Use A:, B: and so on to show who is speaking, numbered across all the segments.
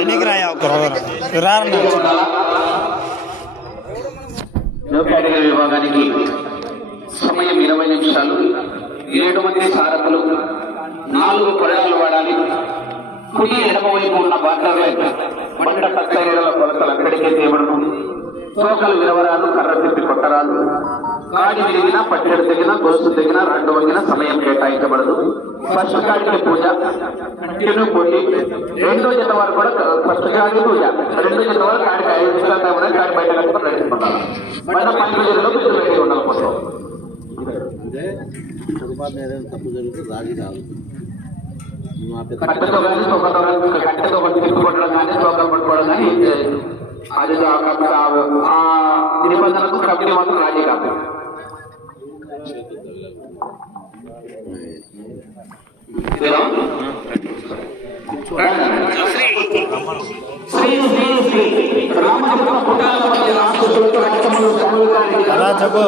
A: ఎన్నికి రాయా ఒక
B: కేటగిరీ విభాగానికి సమయం ఇరవై నిమిషాలు ఏడు మంది సారథులు నాలుగు కొరడాలు వాడాలి కుడి ఎడమ వైపు ఉన్న బాటలే మండ కత్తెరల కొలతలు అక్కడికే తీయబడను తోకలు విరవరాలు కర్ర తిప్పి కొట్టరాలు కాడి తిరిగిన పట్టెడు తెగిన గోస్తు తెగిన రెండు వంగిన సమయం కేటాయించబడదు ఫస్ట్ కాడికి పూజ కంటిన్యూ పోటీ రెండో జత వరకు కూడా ఫస్ట్ కాడి పూజ రెండో జత వరకు కాడికి ఐదు నిమిషాల కాడి బయట కట్టుకుని రెడీ ఉండాలి బయట పన్నెండు జతలో మీరు రెడీ ఉండాలి
C: తప్పు జరిగితే రాజీ రాదు
B: కట్టెతో కానీ తొక్కతో కానీ కట్టెతో ఒకటి తిప్పి కొట్టడం కానీ తోకలు పట్టుకోవడం. అది నిబంధనలకు కమిటీ మాత్రం రాజీ కాదు
A: చెప్పు.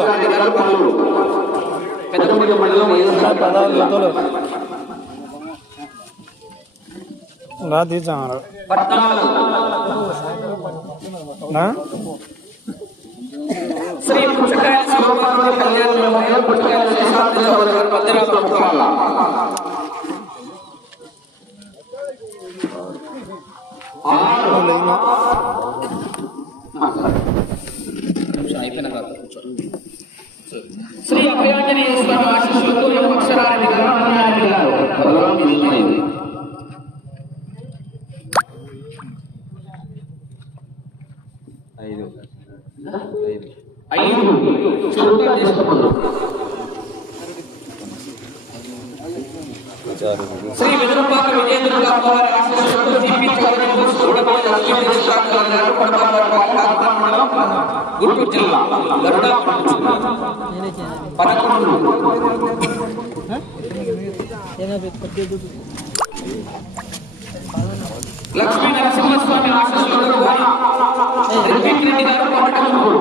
B: పెద్దపల్లి మండలం వైఎస్ఆర్
A: పదాలు
B: శ్రీ పుచ్చకాయ శివపార్వతి కళ్యాణ పుచ్చకాయ శేషాద్రి. ఆ, సరే. శ్రీ అభయాంజనేయ స్వామి ఆశీస్సులతో ఎం అక్షరారెడ్డి గారు గారు
C: ఐదు ఐదు
B: ఐదు చురుగ్గా చేసుకోకూడదు శ్రీ విదర్భాల విజేంద్రుడు అమ్మవారి ఆశీస్సులతో జీపీ చౌదరి చూడబోయే లక్ష్మీ కృష్ణారావు గారు కొండపాలెం ఆత్మ మండలం గుంటూరు జిల్లా గరుడ పదకొండు లక్ష్మీ నరసింహస్వామి ఆశీస్సులతో రిపీట్ రెడ్డి గారు కొండకమ్మూరు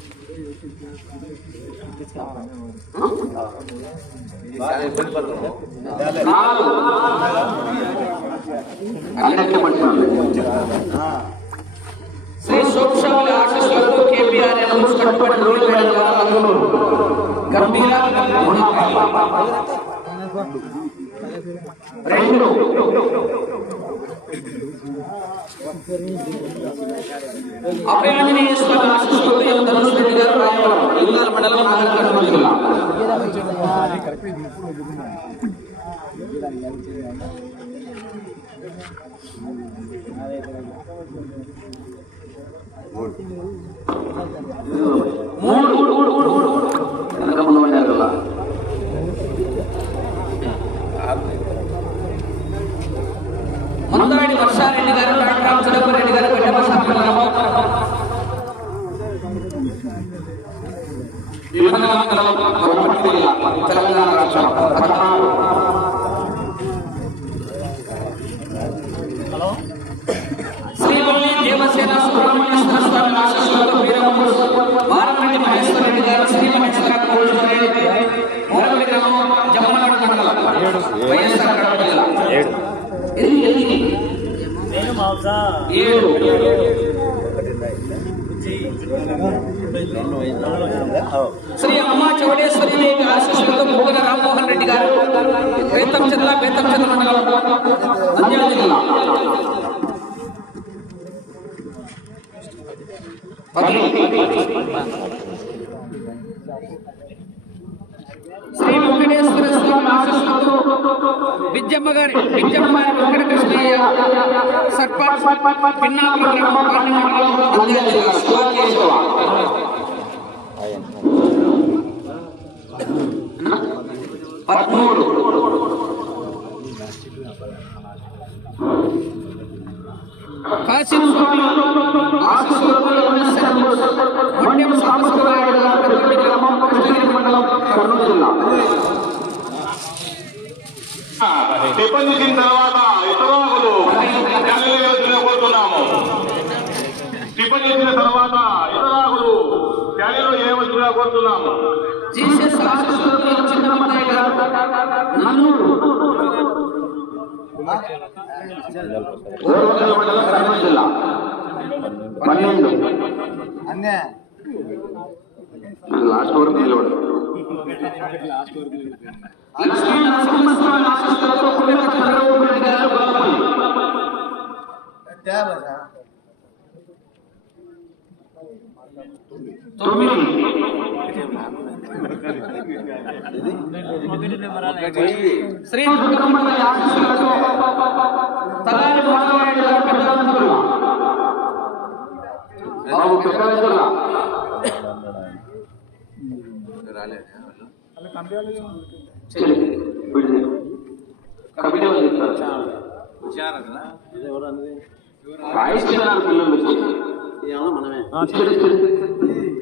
B: నాలుగు అన్నట్టు పట్టుకోండి శ్రీ సూక్ష్మముల ఆశీస్సులతో కేపీఆర్ కట్టుబడి రోడ్డు వేల అందులో గంభీర రెండు అభయాంజనేయ స్వామి ఆశీస్సులతో ఎం ధనుష్ రెడ్డి గారు రాయవరం ఇందాల మండలం నాగరికర్నూలు జిల్లా మూడు వెనక ముందు పడ్డారు కదా మందాడి వర్షారెడ్డి గారు డాక్టర్ చదపరెడ్డి గారు పెద్దపసాపి గ్రామం విభజన మండలం గోపట్టి జిల్లా తెలంగాణ రాష్ట్రం పదహారు శ్రీవల్లి దేవసేన సుబ్రహ్మణ్యేశ్వర స్వామి ఆశీస్సులతో వీరమ్మడు వారపల్లి మహేశ్వర రెడ్డి గారు శ్రీ మహేశ్వర కోల్డ్ మూడవది గ్రామం జమ్మలగడ మండలం వైఎస్ఆర్ కడప జిల్లా ఎన్ని ఎన్ని ఏడు శ్రీ అమ్మ చౌడేశ్వరి దేవి ఆశీస్సులతో ముగ్గన రామ్మోహన్ రెడ్డి గారు బేతం జిల్లా బేతం జిల్లా మండలం నంద్యాల జిల్లా. శ్రీ వెంకటేశ్వర స్వామి ఆశీస్సులతో విద్యమ్మ గారి విద్యమ్మ గారి వెంకటకృష్ణయ్య సర్పంచ్ పిన్నాపురం గ్రామం. పార్టీ మండలం పదమూడు కాశీ స్వామి ఆశీస్సులతో ఎంఎస్ఎన్ మండ్యం సాంబశివరాయుడు గారు
D: టిఫిన్ చేసిన తర్వాత ఇతరులు క్యాలరీలు తినబోతున్నాము టిఫిన్ చేసిన తర్వాత ఇతరులు క్యాలరీలు ఏమొచ్చినా కోరుతున్నాము
B: జీసస్ ఆశీస్సులతో చిన్నమ్మయ్య గారు నన్నూరు ఓర్వకల్ మండలం కర్నూలు జిల్లా పన్నెండు
C: అన్నే
B: లాస్ట్ వరకు నిలబడు లక్ష్మీ నరసింహస్వామి ఆశీస్సులతో కుటుంబ చంద్రబాబు నాయుడు గారు గొల్లపల్లి తొమ్మిది శ్రీ దుర్గమ్మ తల్లి ఆశీస్సులతో తలారి మాధవరాయుడు గారు పెద్దలంతులు బాబు పెద్దలంతుల కమిటీ వాళ్ళు చెప్తారు
C: ఇది ఎవరు అన్నది
B: రాయిస్ తిన్నారు పిల్లలు వచ్చి
C: ఏమన్నా మనమే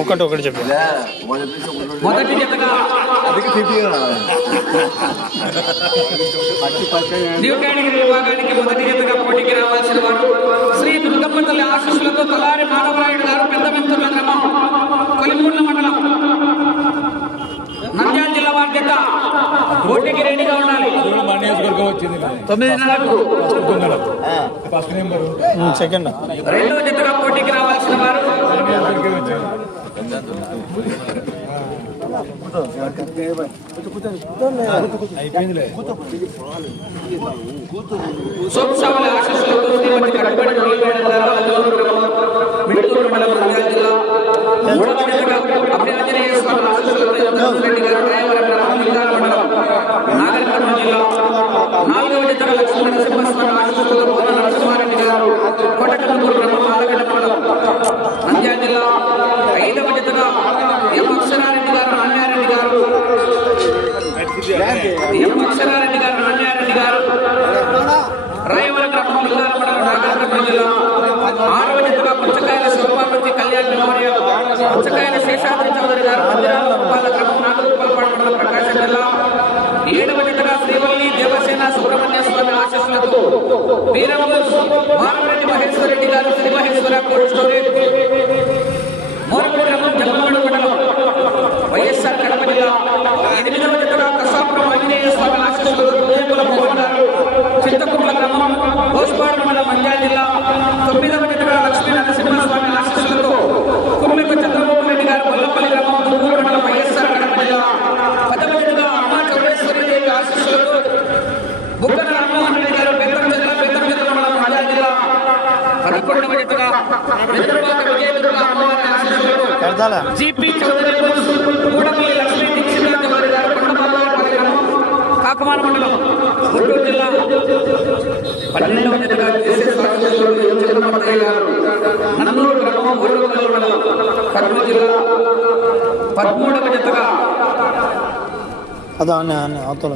B: ఒకటి
A: ఒకటి చెప్పు.
B: మొదటి జతగా న్యూ కేటగిరీ విభాగానికి మొదటి జతగా పోటీకి రావాల్సిన వారు శ్రీ దుర్గమ్మ తల్లి ఆశీస్సులతో తలారి మాధవరాయుడు గారు పెద్ద మెంతుల గ్రామం కొలిమూర్ల మండలం. నంద్యాల జిల్లా వారి జత పోటీకి రెడీగా ఉండాలి.
A: సెకండ్
B: రెండవ జతగా పోటీకి రావాల్సిన వారు ఆశీస్సులతో శ్రీమతి కడపడి రోలివేడ అల్లూరు మండలం జిల్లా మూడవ స్వామి ఆశీస్సులతో రెడ్డి గారు రాయవరం మండలం జిల్లా నాలుగవ జతగా లక్ష్మీ నరసింహస్వామి ఆశీస్సులతో బోధ నరసింహారెడ్డి గారు కోటకల్లూరు గ్రామం ఆలగడ్డ మండలం నంద్యాల జిల్లా ఐదవ జతగా ఎం అక్షరారెడ్డి గారు నాణ్యారెడ్డి గారు ఎం గారు నాణ్యారెడ్డి గారు రాయవరం గ్రామం లింగాల జిల్లా ఆరవ పుచ్చకాయల శివపార్వతి కళ్యాణ్ మెమోరియల్ పుచ్చకాయల శేషాద్రి చౌదరి గారు మందిరాల ఉప్పాల గ్రామం నాగరూపాలపాడు మండలం ప్రకాశం జిల్లా ఏడవ శ్రీవల్లి దేవసేన సుబ్రహ్మణ్య స్వామి ఆశీస్సులతో మానవరెడ్డి మహేశ్వర రెడ్డి గారు శ్రీ మహేశ్వర కోల్డ్ స్టోరేజ్ గ్రామం మండలం వైఎస్ఆర్ కడప జిల్లా ఎనిమిదవ ఆంజనేయ స్వామి ఆశీస్సులతో ఉదయకుల గారు చింతకుట్ల గ్రామం గోస్పాడు మండలం మండ్యాల జిల్లా తొమ్మిదవ జతగా లక్ష్మీ నరసింహస్వామి ఆశీస్సులతో కుమ్మిక చంద్రబాబు రెడ్డి గారు గొల్లపల్లి గ్రామం దుర్గూరు మండలం వైఎస్ఆర్ కడప జిల్లా పదవ జతగా అమ్మా చౌడేశ్వరి దేవి ఆశీస్సులతో బుగ్గన రామ్మోహన్ రెడ్డి గారు బెల్లం జిల్లా బెల్లం జిల్లా మండలం మండ్యాల జిల్లా పదకొండవ జతగా నిద్రపాక విజయదుర్గ అమ్మవారి ఆశీస్సులతో
A: కడతాలా
B: జీపీ చౌదరి కూడపల్లి లక్ష్మీ దీక్షిత చౌదరి గారు కొండమల్లవారి గ్రామం కాకమాన మండలం గుంటూరు జిల్లా పన్నెండవ జతగా కేసీ సాక్షులు చంద్రమత్తయ్య గారు గ్రామం మండలం కర్నూలు జిల్లా పదమూడవ జతగా
A: అదా అన్న అన్న అవతల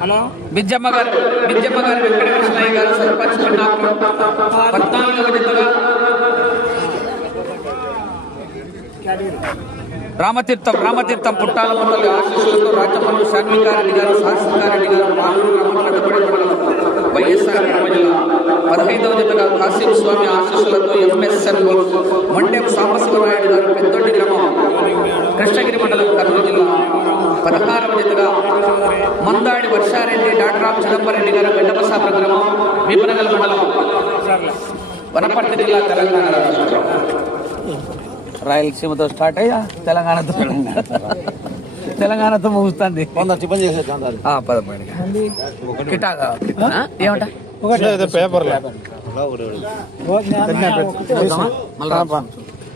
B: హలో? బిజ్జమ్మ గారు బిజ్జమ్మ గారు వెంకటకృష్ణయ్య గారు సర్పంచ్ పిన్నాపురం పద్నాలుగవ జతగా రామతీర్థం రామతీర్థం పుట్టాల మండలి ఆశీస్సులతో రాజమల్లు షణ్మికారెడ్డి గారు శాశ్వతారెడ్డి గారు మాలూరు గ్రామం మండలం వైఎస్ఆర్ జిల్లా. పదహైదవ జతగా కాశీం స్వామి ఆశీస్సులతో ఎంఎస్ఎన్ మండే సాంబశివరాయుడు గారు పెద్దొడ్డి గ్రామం కృష్ణగిరి మండలం కర్నూలు జిల్లా. పదహారవ జతగా మందాడి వర్షారెడ్డి డాక్టర్ రామ్ చిదంబరెడ్డి గారు గడ్డపసాపురం గ్రామం విపనగల్ మండలం వనపర్తి జిల్లా తెలంగాణ రాష్ట్రం. రాయలసీమతో స్టార్ట్ అయ్యా? తెలంగాణతో తెలంగాణతో ముగుస్తుంది.
C: టిఫిన్ చేసేద్దాం
B: కిటాగా ఏమంట?